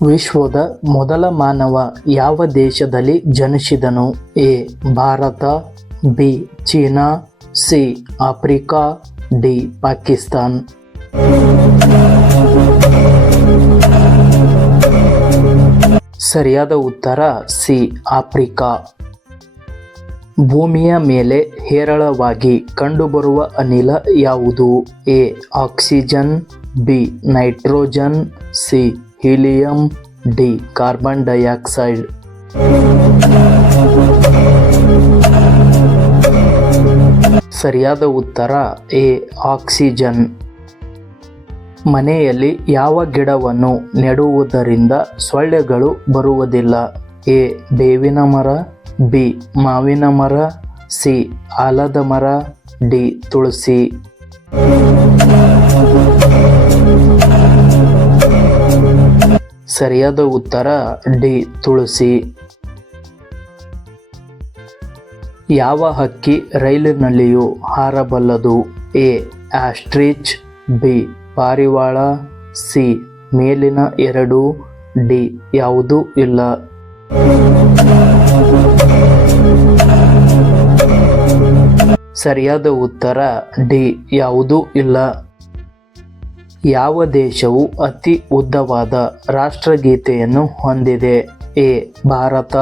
ವಿಶ್ವದ ಮೊದಲ ಮಾನವ ಯಾವ ದೇಶದಲ್ಲಿ ಜನಿಸಿದನು? A. Bharat, B. China, C. Africa, D. Pakistan. ಸರಿಯಾದ ಉತ್ತರ ಸಿ. ಆಫ್ರಿಕಾ. ಭೂಮಿಯ ಮೇಲೆ ಹೇರಳವಾಗಿ ಕಂಡುಬರುವ ಅನಿಲ ಯಾವುದು? A. Oxygen, B. Nitrogen, C. Helium, D. Carbon dioxide. ಸರಿಯಾದ ಉತ್ತರ ಎ. ಆಕ್ಸಿಜನ್. ಮನೆಯಲ್ಲಿ ಯಾವ ಗಿಡವನ್ನು ನೆಡುವುದರಿಂದ ಸೊಳ್ಳೆಗಳು ಬರುವುದಿಲ್ಲ? ಎ. ಬೇವಿನ ಮರ, ಬಿ. ಮಾವಿನ ಮರ, ಸಿ. ಆಲದ ಮರ, ಡಿ. ತುಳಸಿ. ಸರಿಯಾದ ಉತ್ತರ ಡಿ. ತುಳಸಿ. ಯಾವ ಹಕ್ಕಿ ರೈಲಿನಲ್ಲಿಯೂ ಹಾರಬಲ್ಲದು? ಎ. Ostrich, B. ಪಾರಿವಾಳ, ಸಿ. ಮೇಲಿನ ಎರಡು, ಡಿ. ಯಾವುದೂ ಇಲ್ಲ. ಸರಿಯಾದ ಉತ್ತರ ಡಿ. ಯಾವುದೂ ಇಲ್ಲ. ಯಾವ ದೇಶವು ಅತಿ ಉದ್ದವಾದ ರಾಷ್ಟ್ರಗೀತೆಯನ್ನು ಹೊಂದಿದೆ? A. Bharat,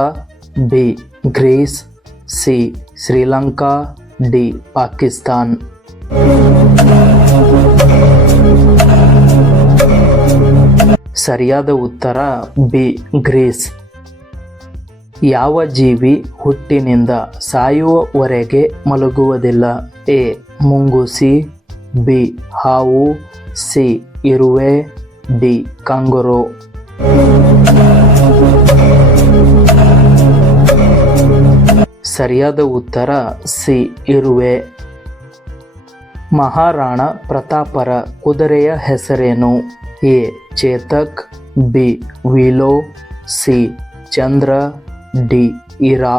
B. Greece, C. Sri Lanka, D. Pakistan. ಸರಿಯಾದ ಉತ್ತರ ಬಿ. ಗ್ರೀಸ್. ಯಾವ ಜೀವಿ ಹುಟ್ಟಿನಿಂದ ಸಾಯುವವರೆಗೆ ಮಲಗುವುದಿಲ್ಲ? ಎ. ಮುಂಗುಸಿ, ಬಿ. ಹಾವು, ಸಿ. ಇರುವೆ, ಡಿ. ಕಾಂಗರೂ. ಸರಿಯಾದ ಉತ್ತರ ಸಿ. ಇರುವೆ. ಮಹಾರಾಣ ಪ್ರತಾಪರ ಕುದುರೆಯ ಹೆಸರೇನು? ಎ. ಚೇತಕ್, ಬಿ. ವೀಲೋ, ಸಿ. ಚಂದ್ರ, ಡಿ. ಇರಾ.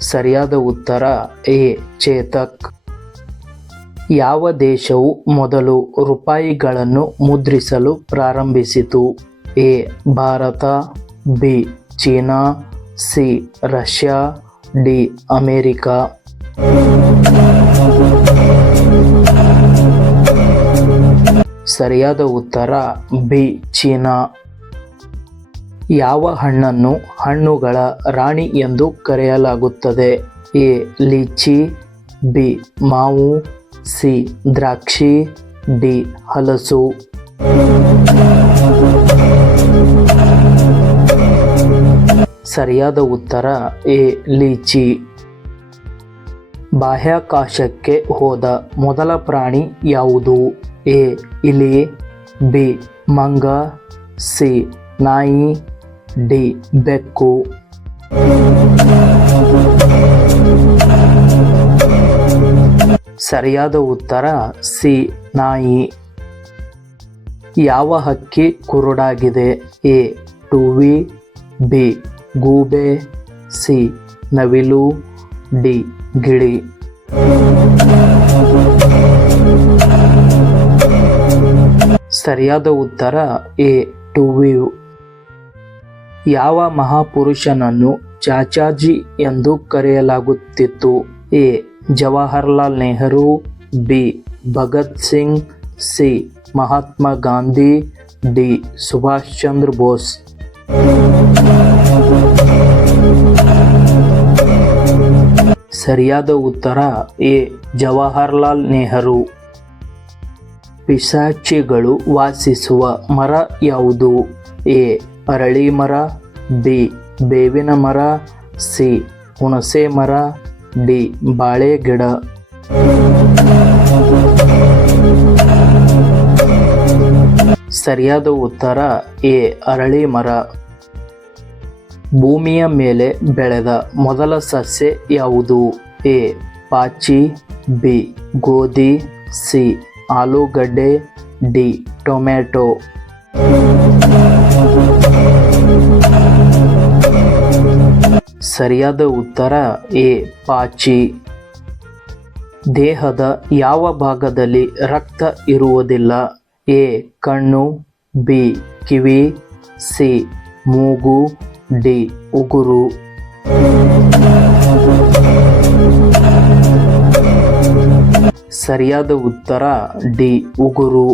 ಸರಿಯಾದ ಉತ್ತರ ಎ. ಚೇತಕ್. ಯಾವ ದೇಶವು ಮೊದಲು ರೂಪಾಯಿಗಳನ್ನು ಮುದ್ರಿಸಲು ಪ್ರಾರಂಭಿಸಿತು? A. Bharat, B. China, C. Russia, D. America. ಸರಿಯಾದ ಉತ್ತರ ಬಿ. ಚೀನಾ. ಯಾವ ಹಣ್ಣನ್ನು ಹಣ್ಣುಗಳ ರಾಣಿ ಎಂದು ಕರೆಯಲಾಗುತ್ತದೆ? ಎ. Lychee, B. ಮಾವು, ಸಿ. ದ್ರಾಕ್ಷಿ, ಡಿ. ಹಲಸು. ಸರಿಯಾದ ಉತ್ತರ ಎ. ಲೀಚಿ. ಬಾಹ್ಯಾಕಾಶಕ್ಕೆ ಹೋದ ಮೊದಲ ಪ್ರಾಣಿ ಯಾವುದು? ಎ. ಇಲಿ, ಬಿ. ಮಂಗ, ಸಿ. ನಾಯಿ, ಡಿ. ಬೆಕ್ಕು. ಸರಿಯಾದ ಉತ್ತರ ಸಿ. ನಾಯಿ. ಯಾವ ಹಕ್ಕಿ ಕುರುಡಾಗಿದೆ? ಎ. ಟೂವಿ, ಬಿ. ಗೂಬೆ, ಸಿ. ನವಿಲು, ಡಿ. ಗಿಳಿ. ಸರಿಯಾದ ಉತ್ತರ ಎ. ಟೂವಿಯು. ಯಾವ ಮಹಾಪುರುಷನನ್ನು ಚಾಚಾಜಿ ಎಂದು ಕರೆಯಲಾಗುತ್ತಿತ್ತು? A. Jawaharlal Nehru, B. Bhagat Singh, C. Mahatma Gandhi, D. Subhash Chandra Bose. ಸರಿಯಾದ ಉತ್ತರ ಎ. ಜವಾಹರ್ಲಾಲ್ ನೆಹರು. ಪಿಶಾಚಿಗಳು ವಾಸಿಸುವ ಮರ ಯಾವುದು? ಎ. ಅರಳಿ ಮರ, ಬಿ. ಬೇವಿನ ಮರ, ಸಿ. ಹುಣಸೆ ಮರ, ಡಿ. ಬಾಳೆ ಗಿಡ. ಸರಿಯಾದ ಉತ್ತರ ಎ. ಅರಳಿ ಮರ. ಭೂಮಿಯ ಮೇಲೆ ಬೆಳೆದ ಮೊದಲ ಸಸ್ಯ ಯಾವುದು? ಎ. ಪಾಚಿ, ಬಿ. ಗೋಧಿ, ಸಿ. ಆಲೂಗಡ್ಡೆ, ಡಿ. ಟೊಮ್ಯಾಟೊ. ಸರಿಯಾದ ಉತ್ತರ ಎ. ಪಾಚಿ. ದೇಹದ ಯಾವ ಭಾಗದಲ್ಲಿ ರಕ್ತ ಇರುವುದಿಲ್ಲ? ಎ ಕಣ್ಣು, ಬಿ ಕಿವಿ, ಸಿ ಮೂಗು, ಡಿ ಉಗುರು. ಸರಿಯಾದ ಉತ್ತರ ಡಿ ಉಗುರು.